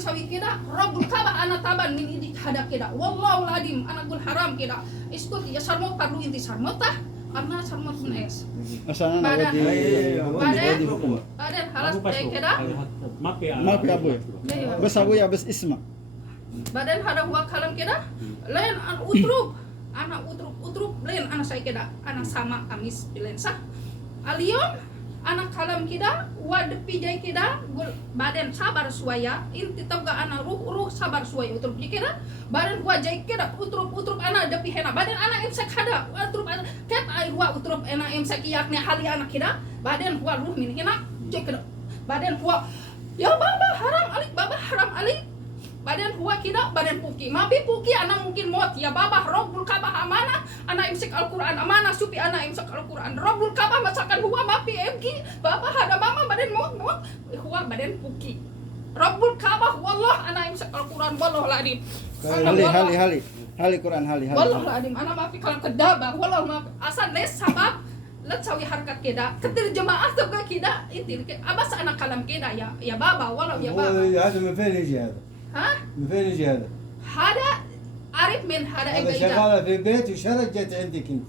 sawi kida Rabbul Ka'bah ana taban min idik hada kida wallahu ladim ana gul haram kida iskut ya sarmot parlu inti sarmot tah ana sarmot mun es Asalnya Badan. wadi hukum. badan halas teh kida Maaf ya Abu ya. Bas Abu ya bas Isma. badan hada huwa kalam kida lain an utrub lain ana saya kida ana sama amis bilensa alion anak kalam kida wadepi jai kida badan sabar suaya inti tawga ana ruh sabar suaya utrub kida badan wajai kida utrub ana depi hena badan ana imsak hada utrub ket ai wa utrub ana imsak yakni hali anak kida badan wa ruh min hena jai kida badan wa ya baba haram alik badan huwa kida badan puki mabi puki ana mungkin mot ya baba Rabbul Ka'bah amana ana imsak Al-Qur'an amana supi ana imsak Al-Qur'an Rabbul Ka'bah masakan huwa mapi emki baba hada mama badan mot huwa badan puki Rabbul Ka'bah wallah ana imsak Al-Qur'an wallah ladim Hali Quran hali. wallah ladim ana mapi kalau kedaba wallah mapi asan les sabab let sawi harkat keda ketir jemaah tuh keda inti abas anak kalam keda ya baba wallah ya baba هذا من فين يجي هذا؟ ها من فين يجي هذا؟ هذا عارف من هذا هذا ابقى شغالة في بيت وشرت جت عندك انت.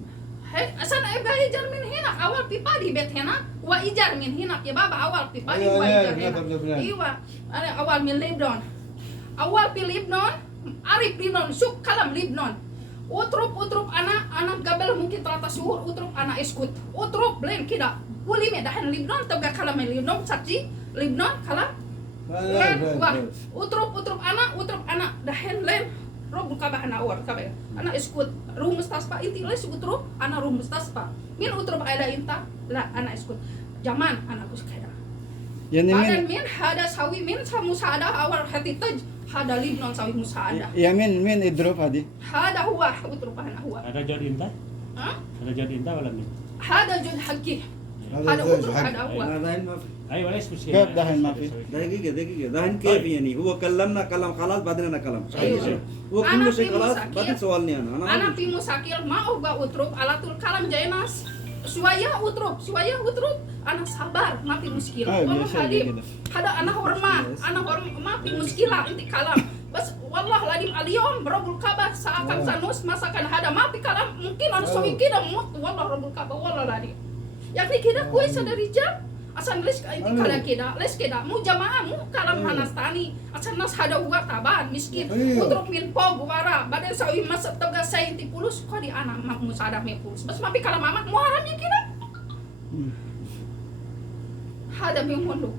أصلا ابقى إيجار من هنا أول بيبا دي بيت هنا وإيجار من هنا يا بابا أول بيبا دي وإيجار هنا أيوة أنا أول من لبنان أول في لبنان عارف لبنان شوف كلام لبنان utrub anak قبل mungkin 3 شهور utrub anak iskut utrub lain kida boleh medahan Lebanon tega kalam Lebanon saksi Lebanon kalam wah utrub anak dahan lain Rabbul Ka'bah anak awal kabeh anak iskut ruh mustasfa inti les utrub anak ruh mustasfa min utrub ada inta la anak iskut zaman anak us kaya Yani min hada sawi min musada awal hati taj hada Lebanon sawi musada ya min idrop hadi. hada huwa utrub anak huwa Ada jod inta? ha Ada jod inta wala min? hada jud hakki هذا hada زوج utrub حق. hada huwa دحين ما في Ay wala ismushkila. كيف دحين ما في؟ دقيقة دحين كيف يعني هو كلمنا كلام خلاص بعدين أنا كلام أيوة. هو أنا كل في شيء خلاص مساكين. بعدين سؤالني أنا anak fi musakil mau ga utrub alatul kalam jainas suaya utrub anak sabar mafi muskil Ah, wallah biasa hadim gitu. hada anak hormat mafi muskila inti kalam bas wallah ladim aliyom Rabbul Ka'bah saakam sanus masakan hada mafi kalam mungkin anu sawi kida mut wallah Rabbul Ka'bah wallah ladim yakni kida kue sadari jam asan les inti kala kida les kida mu jamaah mu kalam hanastani asan nas hada uga taban miskin Iya. utruk min po guara badan sawi mas toga saya inti pulus kok di anak mak musada me pulus bas mapi kala mamak mu haramnya kida hada mi mundu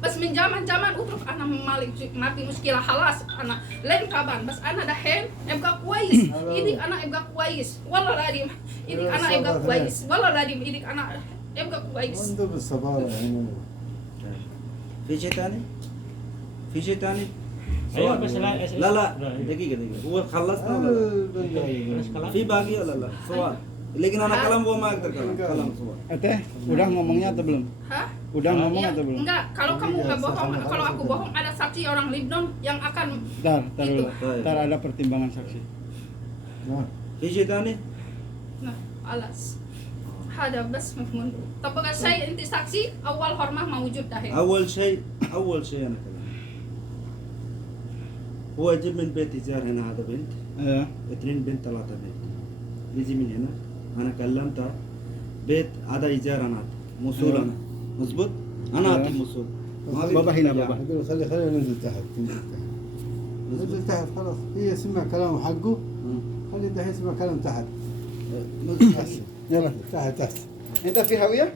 bas min zaman utruk anak malik mapi muskilah halas anak lain kaban bas anak dahen ebga kuais ini anak ebga kuais wallah ladim ini anak ebga kuais wallah ladim ini anak ebga kuais عنده بالصبارة يعني. في شيء ثاني في شيء ثاني Ayo bas لا دقيقة هو خلصنا ولا لا؟ في باقي ولا لا سؤال लेकिन अना कलम वो मैं अक्तर कलम सुबह Teh, udah ngomongnya atau belum? hah Udah ngomong Iya, atau belum? enggak, kalau kamu nggak bohong, kalau aku bohong ada saksi orang Lebanon yang akan Tar Itu. dulu. Tar ada pertimbangan saksi. نعم. في شيء ثاني nah alas hada bas mundu tapi saya inti saksi awal hormah mawujud dah أول شيء أنا كلام هو يجيب من بيت إيجار هنا هذا بنت Ya. 2 بنت 3 بنت يجي من هنا أنا كلمت بيت هذا إيجار أنا موصول أنا مظبوط أنا أعطي موصول ما في بابا هنا مشكلة. بابا. أقول خلينا ننزل تحت ننزل تحت خلاص هي سمع كلامه حقه خلي دحين يسمع كلام تحت أحسن. Yalla. تحت أحسن. Enta fi hawiyah?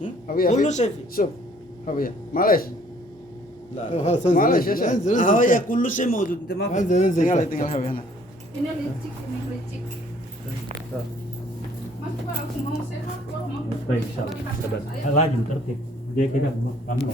هم؟ Hawiyah. كله fi? شيء فيه Sub. Hawiyah. Malaysia. لا خلاص معلش يا انزل شيخ. انزل هو انزل يا كل شيء موجود أنت ما في انزل انزل Tinggal تحت. tinggal hawiyah na. ini licik mas kalau aku mau sehat kalau mau Baik, insyaallah. Lanjut tertib. Dia kira kamu